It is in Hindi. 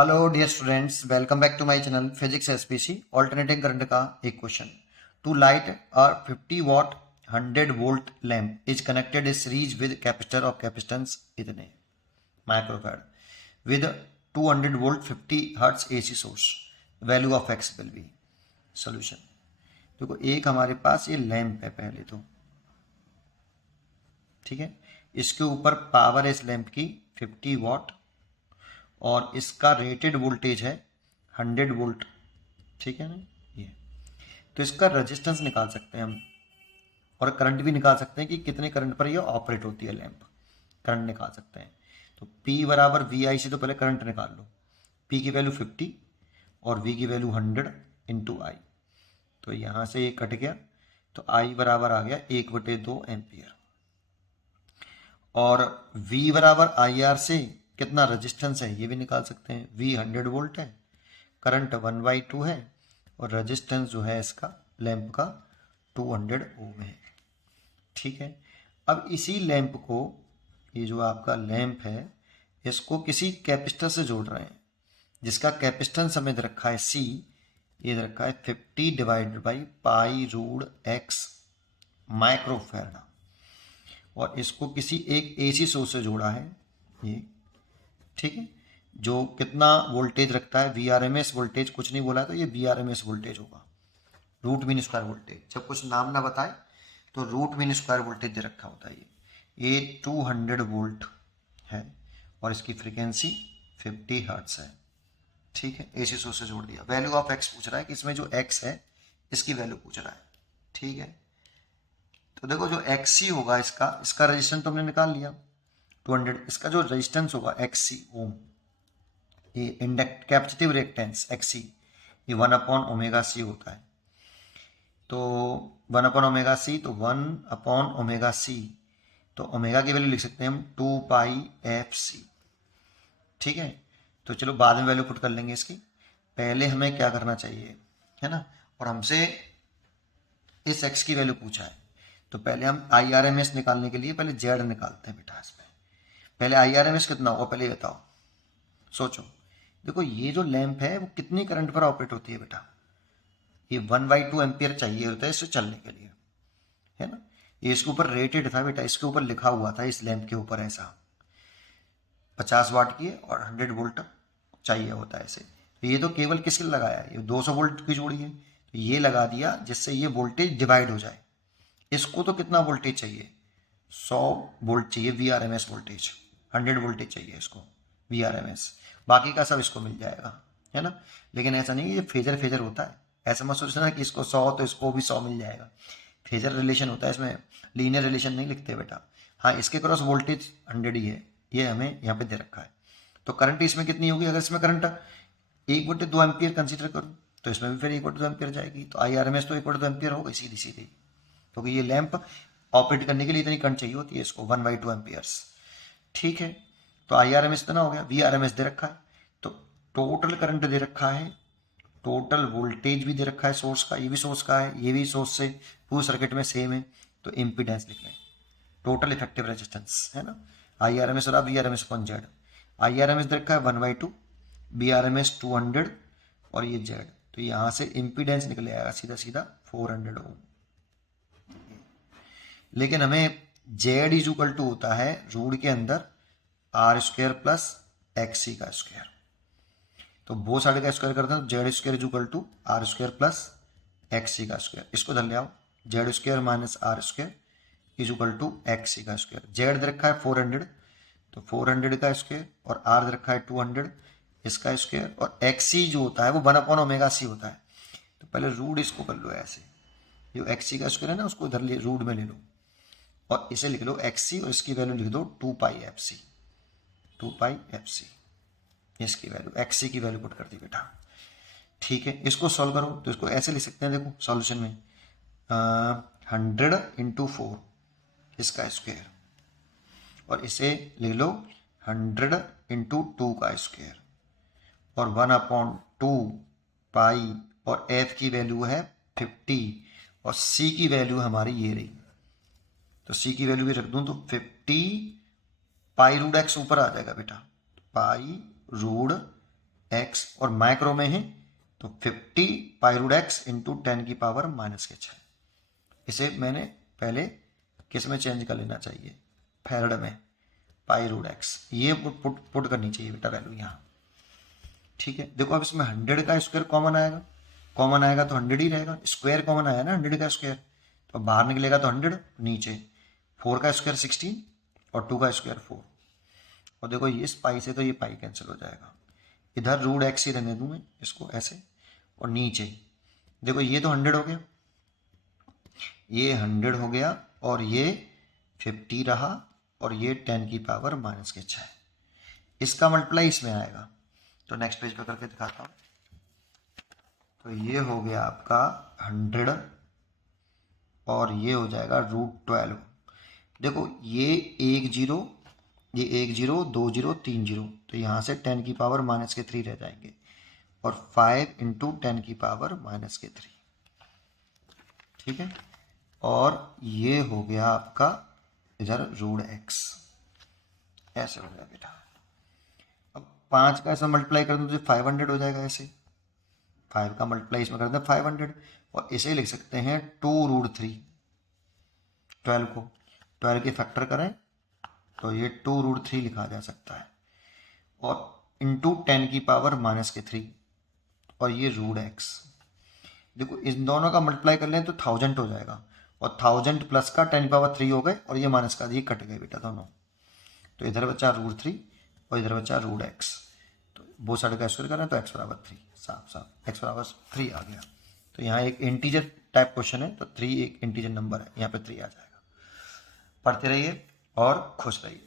Hello dear students, welcome back to my channel physics SPC. Alternating current का एक question. To light a 50 watt 100 volt lamp is connected is series with capacitor of capacitance इतने microfarad with 200 volt 50 hertz AC source. Value of X will be. Solution. देखो, एक हमारे पास ये लैम्प है पहले तो, ठीक है। इसके ऊपर पावर है इस लैम्प की 50 वॉट और इसका रेटेड वोल्टेज है 100 वोल्ट, ठीक है ना। ये तो इसका रेजिस्टेंस निकाल सकते हैं हम और करंट भी निकाल सकते हैं कि कितने करंट पर ये ऑपरेट होती है लैंप। करंट निकाल सकते हैं। तो P बराबर वी आई से तो पहले करंट निकाल लो। P की वैल्यू 50 और V की वैल्यू 100 इंटू आई। तो यहाँ से ये कट गया तो I बराबर आ गया 1/2 एम्पियर। और V बराबर आई आर से कितना रजिस्टेंस है ये भी निकाल सकते हैं। V 100 वोल्ट है, करंट 1/2 है और रेजिस्टेंस जो है इसका लैंप का 200 ओम है, ठीक है। अब इसी लैंप को, ये जो आपका लैंप है, इसको किसी कैपेसिटर से जोड़ रहे हैं जिसका कैपेसिटेंस हमें दे रखा है C। ये दे रखा है 50 divided by pi root x microfarad और इसको किसी एक AC सोर्स से जोड़ा है ये, ठीक है। जो कितना वोल्टेज रखता है, VRMS वोल्टेज कुछ नहीं बोला तो ये VRMS वोल्टेज होगा, रूट मीन स्क्वायर वोल्टेज। जब कुछ नाम ना बताए तो रूट मीन स्क्वायर वोल्टेज दे रखा होता है। ये 200 वोल्ट है और इसकी फ्रीक्वेंसी 50 हर्ट्ज है, ठीक है। एसी सोर्स से जोड़ दिया। वैल्यू ऑफ एक्स पूछ रहा है कि इसमें जो एक्स है इसकी वैल्यू पूछ रहा है, ठीक है। तो देखो, जो एक्स सी होगा इसका रजिस्टेंस तो हमने निकाल लिया 200। इसका जो रजिस्टेंस होगा एक्स सी ओम, ये इंडक्ट कैपेसिटिव रिएक्टेंस एक्स सी, ये 1/ओमेगा सी होता है। तो 1/ओमेगा सी, तो 1/ओमेगा सी, तो ओमेगा की वैल्यू लिख सकते हैं हम 2πfc, ठीक है। तो चलो बाद में वैल्यू पुट कर लेंगे इसकी। पहले हमें क्या करना चाहिए, है ना। और हमसे इस x की वैल्यू पूछा है तो पहले हम IRMS निकालने के लिए पहले Z निकालते हैं बेटा। इसमें पहले IRMS कितना होगा पहले बताओ, सोचो। देखो, ये जो लैंप है वो कितनी करंट पर ऑपरेट होती है बेटा, ये 1/2 एम्पियर चाहिए होता है इससे चलने के लिए, है ना। ये इसके ऊपर रेटेड था बेटा, इसके ऊपर लिखा हुआ था इस लैंप के ऊपर ऐसा 50 वाट की और 100 वोल्ट चाहिए होता है ऐसे। तो ये तो केवल किसके लगाया है, ये 200 वोल्ट की जोड़ी है तो ये लगा दिया जिससे ये वोल्टेज डिवाइड हो जाए। इसको तो कितना वोल्टेज चाहिए, 100 वोल्ट चाहिए VRMS वोल्टेज, 100 वोल्टेज चाहिए इसको VRMS। बाकी का सब इसको मिल जाएगा, है ना। लेकिन ऐसा नहीं है ये फेजर फेजर होता है, ऐसा मत सोचना कि इसको 100 तो इसको भी 100 मिल जाएगा। फेजर रिलेशन होता है इसमें, लीनियर रिलेशन नहीं लिखते बेटा। हाँ, इसके क्रॉस वोल्टेज 100 ही है, ये हमें यहाँ पे दे रखा है। तो करंट इसमें कितनी होगी, अगर इसमें करंट 1/2 एम्पियर कंसीडर करूँ तो इसमें भी फिर 1/2 एम्पियर जाएगी। तो IRMS तो 1/2 एम्पियर होगा सीधी सीधी, क्योंकि ये लैंप ऑपरेट करने के लिए इतनी करंट चाहिए होती है इसको 1/2 एम्पियर्स, ठीक है। तो IRMS इतना हो गया, VRMS दे रखा है, तो टोटल करंट दे रखा है, टोटल वोल्टेज भी दे रखा है सोर्स का, ये भी सोर्स का है, ये भी सोर्स से पूरे सर्किट में सेम है। तो इम्पीडेंस लिख लें, टोटल इफेक्टिव रेजिस्टेंस, है ना। IRMS और VRMS अपॉन जेड। IRMS दे रखा है 1/2, VRMS 200 और ये जेड। तो यहाँ से इम्पीडेंस निकल आएगा सीधा सीधा 400 ओम। लेकिन हमें जेड इज इक्वल टू होता है रूट के अंदर R² प्लस XC का स्क्वायर। तो वो साइड का स्क्वायर करते हैं, Z is equal to R² plus XC का स्क्वायर। इसको धर ले आओ, Z² minus R² is equal to XC का स्क्वायर। जेड दे रखा है 400, तो 400 का स्क्वायर और R दे रखा है 200 इसका स्क्वायर, और XC जो होता है वो 1/ओमेगा सी होता है। तो पहले रूट इसको कर लो ऐसे, जो XC का स्क्वायर है ना उसको इधर रूट में ले लो और इसे लिख लो XC और इसकी वैल्यू लिख दो 2πfc। 2πfc इसकी वैल्यू, XC की वैल्यू पुट कर दी बेटा, ठीक है। इसको सॉल्व करो तो इसको ऐसे लिख सकते हैं, देखो सॉल्यूशन में 100 इंटू 4 इसका स्क्वायर और इसे ले लो 100 इंटू 2 का स्क्वायर और 1/2 पाई, और F की वैल्यू है 50 और C की वैल्यू हमारी ये रही। तो C की वैल्यू भी रख दूं तो 50 पाई रूट एक्स ऊपर आ जाएगा बेटा, पाई रूट एक्स और माइक्रो में है तो 50 पाई रूट एक्स इंटू 10 की पावर -6। इसे मैंने पहले किस में चेंज कर लेना चाहिए, फैरड में, पाई रूट एक्स। ये पुट करनी चाहिए बेटा वैल्यू यहाँ। ठीक है, देखो अब इसमें 100 का स्क्वायर कॉमन आएगा तो 100 ही रहेगा। स्क्वायर कॉमन आया ना 100 का स्क्वायर, तो बाहर निकलेगा तो 100, नीचे 4 का स्क्वायर 16 और 2 का स्क्वायर 4। और देखो ये इस पाई से तो ये पाई कैंसिल हो जाएगा, इधर रूट एक्स ही रहने दूँ मैं इसको ऐसे, और नीचे देखो ये तो 100 हो गया, ये 100 हो गया, और ये 50 रहा, और ये 10 की पावर -6। इसका मल्टीप्लाई इसमें आएगा, तो नेक्स्ट पेज पे करके दिखाता हूँ। तो ये हो गया आपका 100 और ये हो जाएगा √12। देखो ये 1 0, ये 1 0 2 0 3 0, तो यहाँ से 10 की पावर -3 रह जाएंगे, और 5 इंटू 10 की पावर -3। ठीक है, और ये हो गया आपका इधर √x, ऐसे हो गया बेटा। अब 5 का ऐसा मल्टीप्लाई कर दूँ तो 500 हो जाएगा ऐसे, 5 का मल्टीप्लाई इसमें कर दें 500, और इसे लिख सकते हैं 2√3। 12 को 12 के फैक्टर करें तो ये 2√3 लिखा जा सकता है, और इंटू 10 की पावर -3, और ये √x। देखो इन दोनों का मल्टीप्लाई कर लें तो 1000 हो जाएगा, और 1000 प्लस का 10 की पावर 3 हो गए, और ये माइनस का ये कट गए बेटा दोनों, तो इधर बचा √3 और इधर बचा √x। तो वो साइड का स्क्वायर करें तो x बराबर 3, साफ x बराबर 3 आ गया। तो यहाँ एक इंटीजर टाइप क्वेश्चन है, तो 3 एक इंटीजर नंबर है, यहाँ पे 3 आ जाएगा। पढ़ते रहिए और खुश रहिए।